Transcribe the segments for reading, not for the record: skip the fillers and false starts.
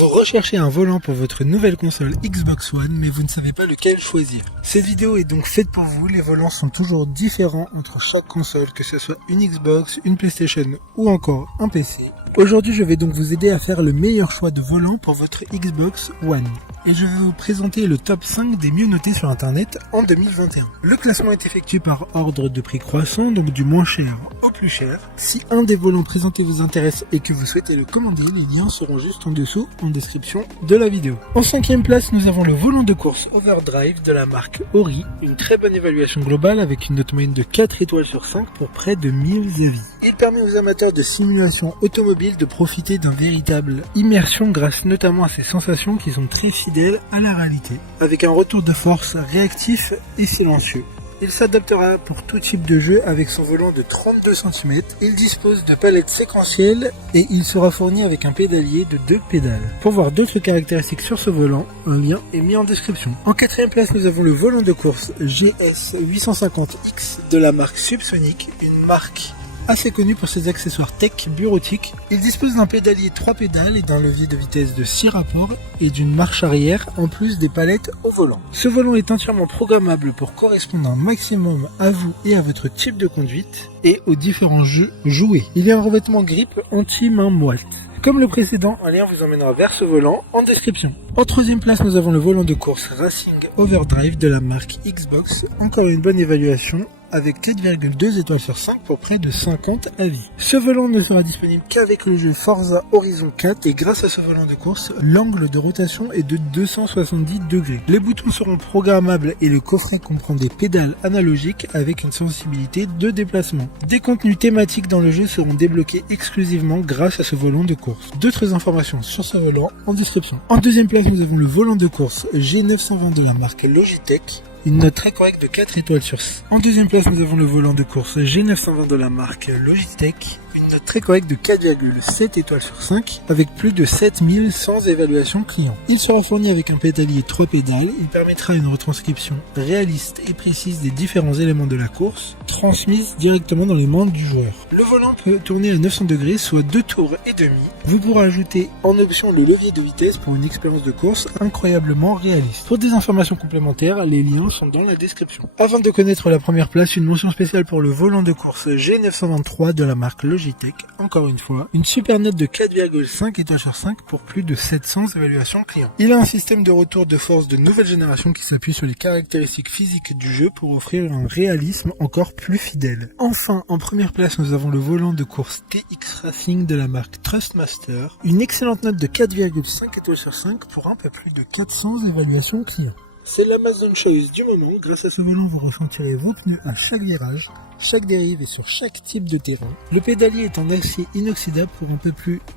Vous recherchez un volant pour votre nouvelle console Xbox One, mais vous ne savez pas lequel choisir. Cette vidéo est donc faite pour vous. Les volants sont toujours différents entre chaque console, que ce soit une Xbox, une PlayStation ou encore un PC. Aujourd'hui, je vais donc vous aider à faire le meilleur choix de volant pour votre Xbox One. Et je vais vous présenter le top 5 des mieux notés sur internet en 2021. Le classement est effectué par ordre de prix croissant, donc du moins cher au plus cher. Si un des volants présentés vous intéresse et que vous souhaitez le commander, les liens seront juste en dessous en description de la vidéo. En 5e place, nous avons le volant de course Overdrive de la marque Ori. Une très bonne évaluation globale avec une note moyenne de 4 étoiles sur 5 pour près de 1000 avis. Il permet aux amateurs de simulation automobile de profiter d'un véritable immersion grâce notamment à ses sensations qui sont très fidèles à la réalité, avec un retour de force réactif et silencieux. Il s'adaptera pour tout type de jeu avec son volant de 32 cm. Il dispose de palettes séquentielles et il sera fourni avec un pédalier de 2 pédales. Pour voir d'autres caractéristiques sur ce volant, un lien est mis en description. En 4e place, nous avons le volant de course GS850X de la marque Subsonic, une marque assez connu pour ses accessoires tech bureautiques. Il dispose d'un pédalier 3 pédales et d'un levier de vitesse de 6 rapports et d'une marche arrière en plus des palettes au volant. Ce volant est entièrement programmable pour correspondre un maximum à vous et à votre type de conduite et aux différents jeux joués. Il y a un revêtement grip anti-main moite. Comme le précédent, un lien vous emmènera vers ce volant en description. En 3e place, nous avons le volant de course Racing Overdrive de la marque Xbox. Encore une bonne évaluation avec 4,2 étoiles sur 5 pour près de 50 avis. Ce volant ne sera disponible qu'avec le jeu Forza Horizon 4 et grâce à ce volant de course, l'angle de rotation est de 270 degrés. Les boutons seront programmables et le coffret comprend des pédales analogiques avec une sensibilité de déplacement. Des contenus thématiques dans le jeu seront débloqués exclusivement grâce à ce volant de course. D'autres informations sur ce volant en description. En 2e place, nous avons le volant de course G920 de la marque Logitech. Une note très correcte de 4 étoiles sur 5. En 2e place, nous avons le volant de course G920 de la marque Logitech. Une note très correcte de 4,7 étoiles sur 5 avec plus de 7100 évaluations clients. Il sera fourni avec un pédalier 3 pédales. Il permettra une retranscription réaliste et précise des différents éléments de la course, transmise directement dans les mains du joueur. Le volant peut tourner à 900 degrés, soit 2 tours et demi. Vous pourrez ajouter en option le levier de vitesse pour une expérience de course incroyablement réaliste. Pour des informations complémentaires, les liens sont dans la description. Avant de connaître la première place, une mention spéciale pour le volant de course G923 de la marque Logitech. Encore une fois, une super note de 4,5 étoiles sur 5 pour plus de 700 évaluations clients. Il a un système de retour de force de nouvelle génération qui s'appuie sur les caractéristiques physiques du jeu pour offrir un réalisme encore plus fidèle. Enfin, en première place, nous avons le volant de course TX Racing de la marque Trustmaster. Une excellente note de 4,5 étoiles sur 5 pour un peu plus de 400 évaluations clients. C'est l'Amazon Choice du moment. Grâce à ce volant, vous ressentirez vos pneus à chaque virage, chaque dérive et sur chaque type de terrain. Le pédalier est en acier inoxydable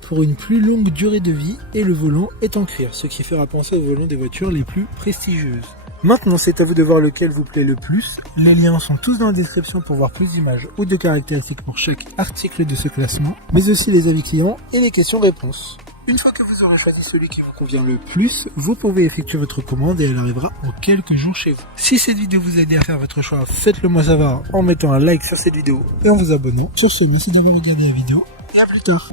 pour une plus longue durée de vie et le volant est en cuir, ce qui fera penser au volant des voitures les plus prestigieuses. Maintenant, c'est à vous de voir lequel vous plaît le plus. Les liens sont tous dans la description pour voir plus d'images ou de caractéristiques pour chaque article de ce classement, mais aussi les avis clients et les questions-réponses. Une fois que vous aurez choisi celui qui vous convient le plus, vous pouvez effectuer votre commande et elle arrivera en quelques jours chez vous. Si cette vidéo vous a aidé à faire votre choix, faites-le moi savoir en mettant un like sur cette vidéo et en vous abonnant. Sur ce, merci d'avoir regardé la vidéo et à plus tard.